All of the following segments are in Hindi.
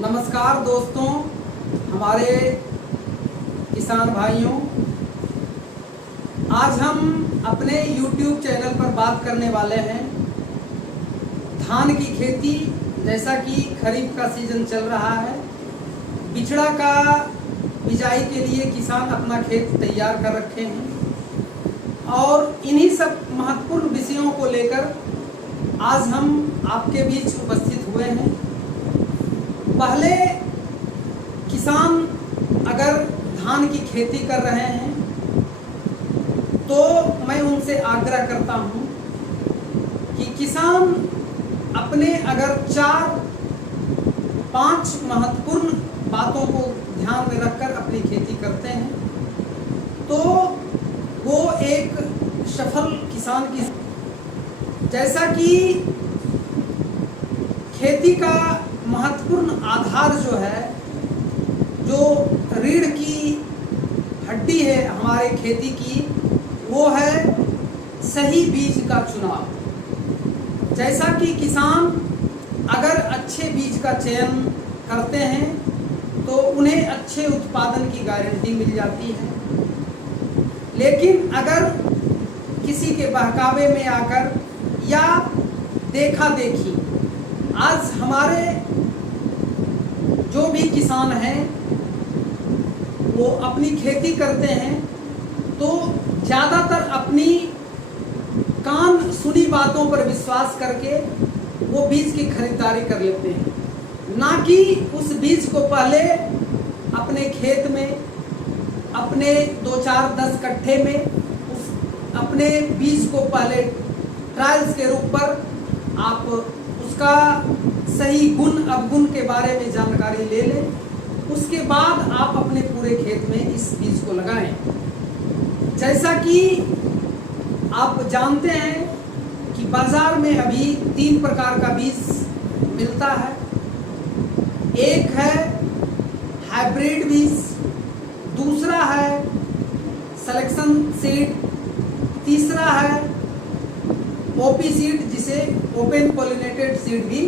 नमस्कार दोस्तों, हमारे किसान भाइयों, आज हम अपने YouTube चैनल पर बात करने वाले हैं धान की खेती। जैसा कि खरीफ का सीजन चल रहा है, बिचड़ा का बिजाई के लिए किसान अपना खेत तैयार कर रखे हैं और इन्हीं सब महत्वपूर्ण विषयों को लेकर आज हम आपके बीच उपस्थित हुए हैं। पहले किसान अगर धान की खेती कर रहे हैं तो मैं उनसे आग्रह करता हूं कि किसान अपने अगर 4-5 महत्वपूर्ण बातों को ध्यान में रखकर अपनी खेती करते हैं तो वो एक सफल किसान की। जैसा कि खेती का महत्वपूर्ण आधार जो है, जो रीढ़ की हड्डी है हमारे खेती की, वो है सही बीज का चुनाव। जैसा कि किसान अगर अच्छे बीज का चयन करते हैं तो उन्हें अच्छे उत्पादन की गारंटी मिल जाती है। लेकिन अगर किसी के बहकावे में आकर या देखा देखी, आज हमारे जो भी किसान हैं वो अपनी खेती करते हैं तो ज़्यादातर अपनी कान सुनी बातों पर विश्वास करके वो बीज की खरीदारी कर लेते हैं, ना कि उस बीज को पहले अपने खेत में, अपने 2-4-10 कट्ठे में उस अपने बीज को पहले ट्रायल्स के रूप पर आप उसका सही गुण अवगुण के बारे में जानकारी ले लें। उसके बाद आप अपने पूरे खेत में इस बीज को लगाएं। जैसा कि आप जानते हैं कि बाजार में अभी 3 प्रकार का बीज मिलता है। एक है हाइब्रिड बीज, दूसरा है सिलेक्शन सीड, तीसरा है ओपी सीड, जिसे ओपन पॉलिनेटेड सीड भी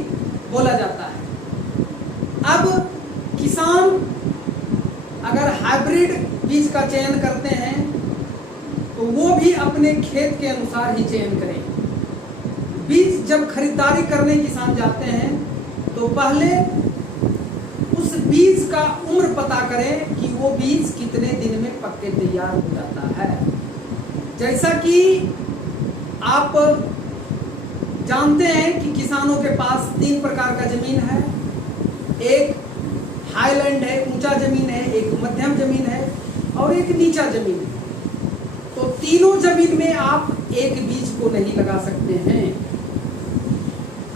बोला जाता है। अब किसान अगर हाइब्रिड बीज का चयन करते हैं तो वो भी अपने खेत के अनुसार ही चयन करें। बीज जब खरीदारी करने किसान जाते हैं तो पहले उस बीज का उम्र पता करें कि वो बीज कितने दिन में पक के तैयार हो जाता है। जैसा कि आप जानते हैं कि किसानों के पास 3 प्रकार का जमीन है। एक हाईलैंड है, ऊंचा जमीन है, एक मध्यम जमीन है और एक नीचा जमीन है। तो तीनों जमीन में आप एक बीज को नहीं लगा सकते हैं।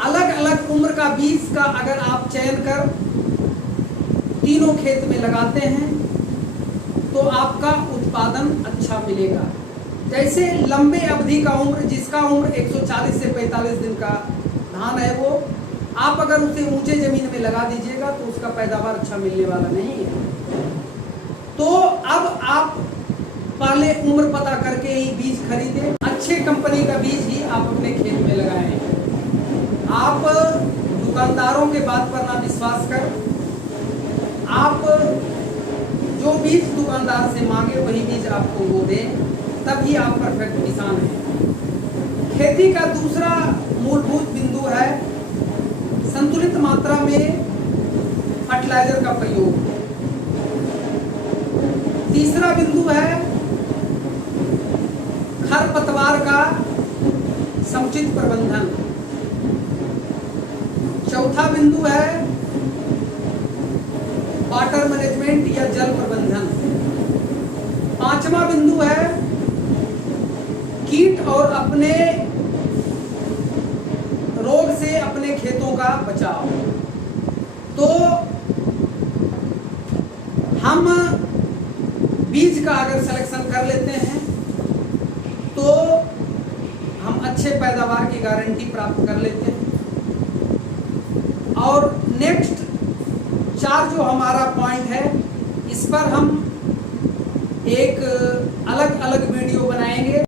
अलग अलग उम्र का बीज का अगर आप चयन कर तीनों खेत में लगाते हैं तो आपका उत्पादन अच्छा मिलेगा। जैसे लंबे अवधि का उम्र, जिसका उम्र 140 से 45 दिन का धान है, वो आप अगर उसे ऊंचे जमीन में लगा दीजिएगा तो उसका पैदावार अच्छा मिलने वाला नहीं है। तो अब आप पहले उम्र पता करके ही बीज खरीदें। अच्छे कंपनी का बीज ही आप अपने खेत में लगाएं। आप दुकानदारों के बात पर ना विश्वास कर, आप जो बीज दुकानदार से मांगे वही बीज आपको वो दें, तभी आप परफेक्ट किसान हैं। खेती का दूसरा मूलभूत बिंदु है संतुलित मात्रा में फर्टिलाइजर का प्रयोग। तीसरा बिंदु है खरपतवार का समुचित प्रबंधन। चौथा बिंदु है वाटर मैनेजमेंट या जल प्रबंधन। 5वां बिंदु है कीट और अपने रोग से अपने खेतों का बचाव। तो हम बीज का अगर सिलेक्शन कर लेते हैं तो हम अच्छे पैदावार की गारंटी प्राप्त कर लेते हैं। और नेक्स्ट 4 जो हमारा पॉइंट है, इस पर हम एक अलग अलग वीडियो बनाएंगे।